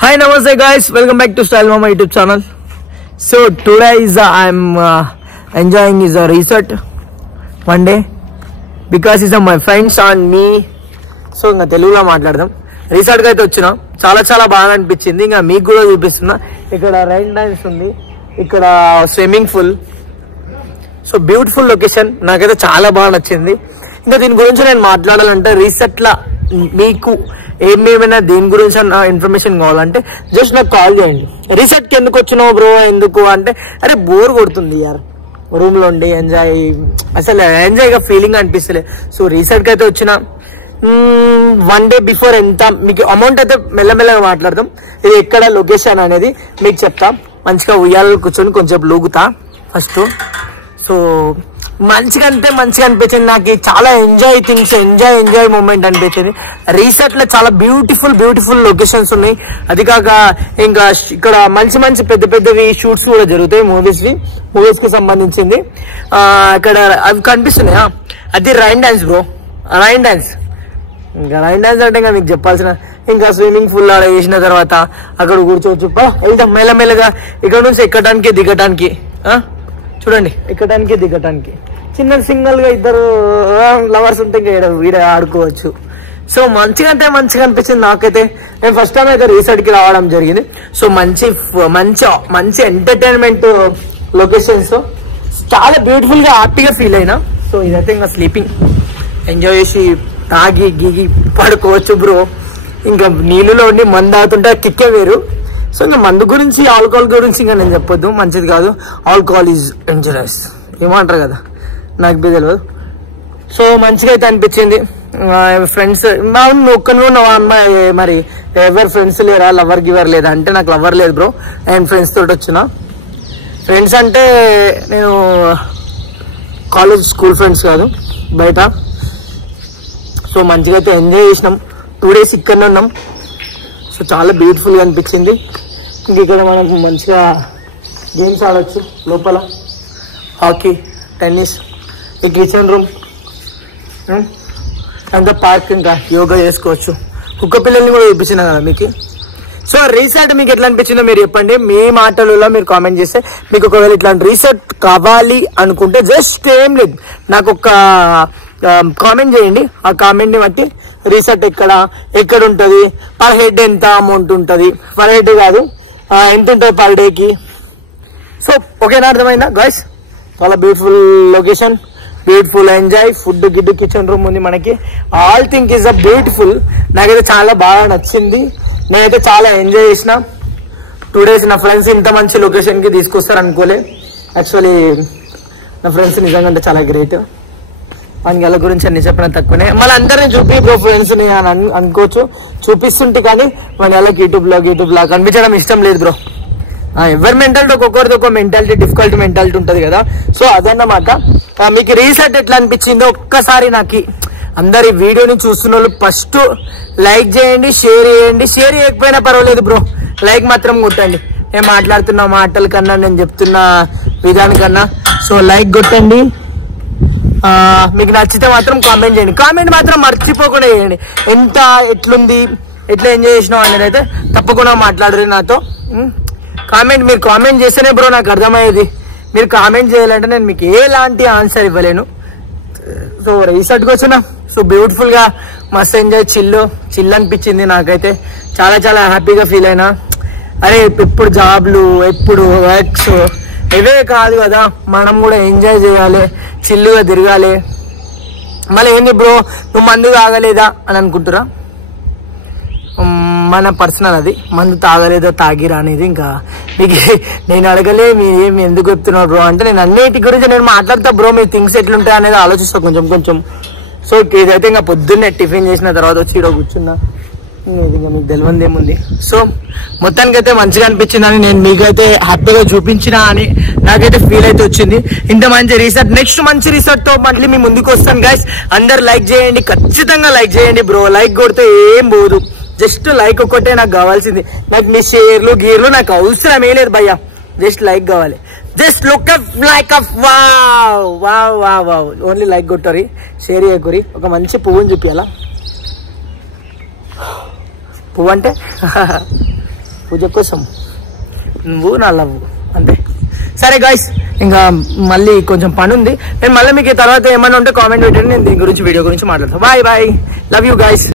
Hi, namaste guys. Welcome back to Style Mama YouTube channel. So today is I'm enjoying is a research one day because is my friends and me. So ఇంకా తెలుగులో మాట్లాడదాం. Resort కి అయితే వచ్చినా చాలా బాగా అనిపించింది. ఇంకా మీకు కూడా చూపిస్తున్నా. ఇక్కడ రైన్ డాన్స్ ఉంది, ఇక్కడ swimming pool. So beautiful location, నాకైతే చాలా బాగా నచ్చింది. ఇంకా దీని గురించి నేను మాట్లాడాలంటే రీసెట్ లా మీకు ఏమేమైనా దీని గురించి ఇన్ఫర్మేషన్ కావాలంటే జస్ట్ నాకు కాల్ చేయండి. రీసెట్ కి ఎందుకు వచ్చినావు బ్రో, ఎందుకు అంటే అరే బోర్ కొడుతుంది యార్, రూమ్ లో ఉండి అసలు ఎంజాయ్ గా ఫీలింగ్ అనిపిస్తలే. సో రీసెట్ కి అయితే వచ్చిన వన్ డే బిఫోర్ ఎంత మీకు అమౌంట్ అయితే మెల్లమెల్లగా మాట్లాడదాం. ఇది ఎక్కడ లొకేషన్ అనేది మీకు చెప్తా. మంచిగా ఉయ్యాలలో కూర్చొని కొంచెం లూగుతా ఫస్ట్. సో మంచిగా అనిపించింది నాకు. చాలా ఎంజాయ్ మూమెంట్ అనిపించింది. రీసెట్ లో చాలా బ్యూటిఫుల్ లొకేషన్స్ ఉన్నాయి. అది కాక ఇంకా ఇక్కడ మంచి పెద్దవి షూట్స్ కూడా జరుగుతాయి మూవీస్ కి సంబంధించింది. ఇక్కడ అవి కనిపిస్తున్నాయా, అది rain dance bro. Rain dance అంటే ఇంకా మీకు చెప్పాల్సిన, ఇంకా స్విమ్మింగ్ పూల్ ఆడ వేసిన తర్వాత అక్కడ కూర్చోవచ్చు. వెళ్తాం మెల్లమెల్లగా ఇక్కడ నుంచి ఎక్కడానికి దిగటానికి. చూడండి, ఎక్కడానికి దిగటానికి చిన్న సింగిల్ గా ఇద్దరు లవర్స్ ఉంటే ఇంకా వీడ ఆడుకోవచ్చు. సో మంచిగా అనిపించింది నాకైతే. నేను ఫస్ట్ టైం అయితే రీసెట్ కి రావడం జరిగింది. సో మంచి ఎంటర్టైన్మెంట్ లొకేషన్స్, చాలా బ్యూటిఫుల్ గా హ్యాపీగా ఫీల్ అయినా. సో ఇదైతే ఇంకా స్లీపింగ్ ఎంజాయ్ చేసి తాగి గీగి పడుకోవచ్చు బ్రో. ఇంకా నీళ్ళలో ఉండి మందు తాగుతుంటే కిక్కే వేరు. సో ఇంకా మందు గురించి, ఆల్కహాల్ గురించి ఇంకా నేను చెప్పొద్దు, మంచిది కాదు. ఆల్కహాల్ ఈజ్ డేంజరస్ ఏమంటారు కదా, నాకు తెలియదు. సో మంచిగా అయితే అనిపించింది. ఫ్రెండ్స్ నువ్వు ఒక్కను ఉన్నావా అమ్మాయి, మరి ఎవరు ఫ్రెండ్స్ లేరా, లవర్ గివర్ లేదా అంటే నాకు లవర్ లేదు బ్రో. నేను ఫ్రెండ్స్ తోటి వచ్చిన. ఫ్రెండ్స్ అంటే నేను కాలేజ్ స్కూల్ ఫ్రెండ్స్ కాదు, బయట. సో మంచిగా అయితే ఎంజాయ్ చేసినాం. 2 days ఇక్కడనే ఉన్నాం. సో చాలా బ్యూటిఫుల్ గా అనిపించింది. ఇంక ఇక్కడ మనకు మంచిగా గేమ్స్ ఆడొచ్చు లోపల, హాకీ, టెన్నిస్, ఈ కిచెన్ రూమ్ అంతా పార్క్, ఇంకా యోగా చేసుకోవచ్చు. కుక్క పిల్లల్ని కూడా చూపించిన కదా మీకు. సో రీసెట్ మీకు ఎట్లా అనిపించిందో మీరు చెప్పండి. మీ మాటలలో మీరు కామెంట్ చేస్తే, మీకు ఒకవేళ ఇట్లాంటి రీసెట్ కావాలి అనుకుంటే జస్ట్ ఏం లేదు, నాకు ఒక కామెంట్ చేయండి. ఆ కామెంట్ ని బట్టి రీసెట్ ఎక్కడ ఉంటుంది, పర్ హెడ్ ఎంత అమౌంట్ ఉంటుంది, పర్ హెడ్ కాదు ఎంత ఉంటుంది పర్ డేకి. సో ఓకేనా, అర్థమైందా గైస్? చాలా beautiful location, beautiful enjoy, food గిడ్డు, కిచెన్ రూమ్ ఉంది మనకి. All think is a beautiful. నాకైతే చాలా బాగా నచ్చింది. నేనైతే చాలా ఎంజాయ్ చేసిన. 2 days నా ఫ్రెండ్స్ ఇంత మంచి లొకేషన్ కి తీసుకొస్తారు అనుకోలే. యాక్చువల్లీ నా ఫ్రెండ్స్ నిజంగా అంటే చాలా గ్రేట్. వాళ్ళ గురించి అన్ని చెప్పిన తక్కువనే. మళ్ళీ అందరినీ చూపి బ్రో ఫ్రెండ్స్ ని అని అనుకోవచ్చు, చూపిస్తుంటే కానీ వాళ్ళకి యూట్యూబ్ లా కనిపించడం ఇష్టం లేదు బ్రో. ఎవరి మెంటాలిటీ ఒక్కొక్కరిది ఒక మెంటాలిటీ, డిఫికల్ట్ మెంటాలిటీ ఉంటుంది కదా. సో అదన్నమాట. మీకు రీసెట్ ఎట్లా అనిపించిందో ఒక్కసారి నాకు అందరి వీడియోని చూస్తున్న వాళ్ళు ఫస్ట్ లైక్ చేయండి, షేర్ చేయండి. షేర్ చేయకపోయినా పర్వాలేదు బ్రో, లైక్ మాత్రం కొట్టండి. నేను మాట్లాడుతున్న మాటల కన్నా, నేను చెప్తున్న విధానికన్నా. సో లైక్ కొట్టండి. మీకు నచ్చితే మాత్రం కామెంట్ చేయండి. కామెంట్ మాత్రం మర్చిపోకుండా చేయండి. ఎట్లుంది, ఎట్లా ఎంజాయ్ చేసినావు అనేది అయితే తప్పకుండా మాట్లాడరు నాతో. మీరు కామెంట్ చేస్తేనే బ్రో నాకు అర్థమయ్యేది. మీరు కామెంట్ చేయాలంటే నేను మీకు ఎలాంటి ఆన్సర్ ఇవ్వలేను. సో రీసెట్కి వచ్చిన, సో బ్యూటిఫుల్ గా మస్తు ఎంజాయ్, చిల్ అనిపించింది నాకైతే. చాలా హ్యాపీగా ఫీల్ అయినా. అరే ఎప్పుడు జాబ్లు, ఎప్పుడు వర్క్స్ ఇవే కాదు కదా, మనం కూడా ఎంజాయ్ చేయాలి, చిల్లుగా తిరగాలి. మళ్ళీ ఏంది బ్రో నువ్వు మందు తాగలేదా అని అనుకుంటురా, మన పర్సనల్ అది. మందు తాగలేదో తాగిరా అనేది ఇంకా మీకు నేను అడగలే. మీరు ఎందుకు చెప్తున్నారు బ్రో అంటే, నేను అన్నిటి గురించి నేను మాట్లాడతా బ్రో. మీ థింగ్స్ ఎట్లుంటాయి అనేది ఆలోచిస్తా కొంచెం. సో ఇదైతే ఇంకా పొద్దున్నే టిఫిన్ చేసిన తర్వాత వచ్చి ఇక్కడ కూర్చున్నా. ఇంకా మీకు తెలియదు ఏముంది. సో మొత్తానికైతే మంచిగా అనిపించిందని నేను మీకైతే హ్యాపీగా చూపించినా అని నాకైతే ఫీల్ అయితే వచ్చింది. ఇంత మంచి రీసెట్, నెక్స్ట్ మంచి రీసెట్ తో మళ్ళీ మీ ముందుకు వస్తాను గైస్. అందరు లైక్ చేయండి, ఖచ్చితంగా లైక్ చేయండి బ్రో. లైక్ కొడితే ఏం పోదు, జస్ట్ లైక్ ఒక్కటే నాకు కావాల్సింది. నాకు మీ షేర్లు గీర్లు నాకు అవసరమే లేదు భయ్యా, జస్ట్ లైక్ కావాలి. Just look up like up. Wow only like కొట్టరి, షేర్ చేయకూరి. ఒక మంచి పువ్వుని చూపియాలా, పువ్వు అంటే పూజ కోసం నువ్వు నా లవ్ అంతే. సరే గాయ్స్, ఇంకా మళ్ళీ కొంచెం పని ఉంది. నేను మళ్ళీ మీకు తర్వాత ఏమైనా ఉంటే కామెంట్ పెట్టండి, నేను దీని గురించి వీడియో గురించి మాట్లాడతాను. Bye bye, love you guys.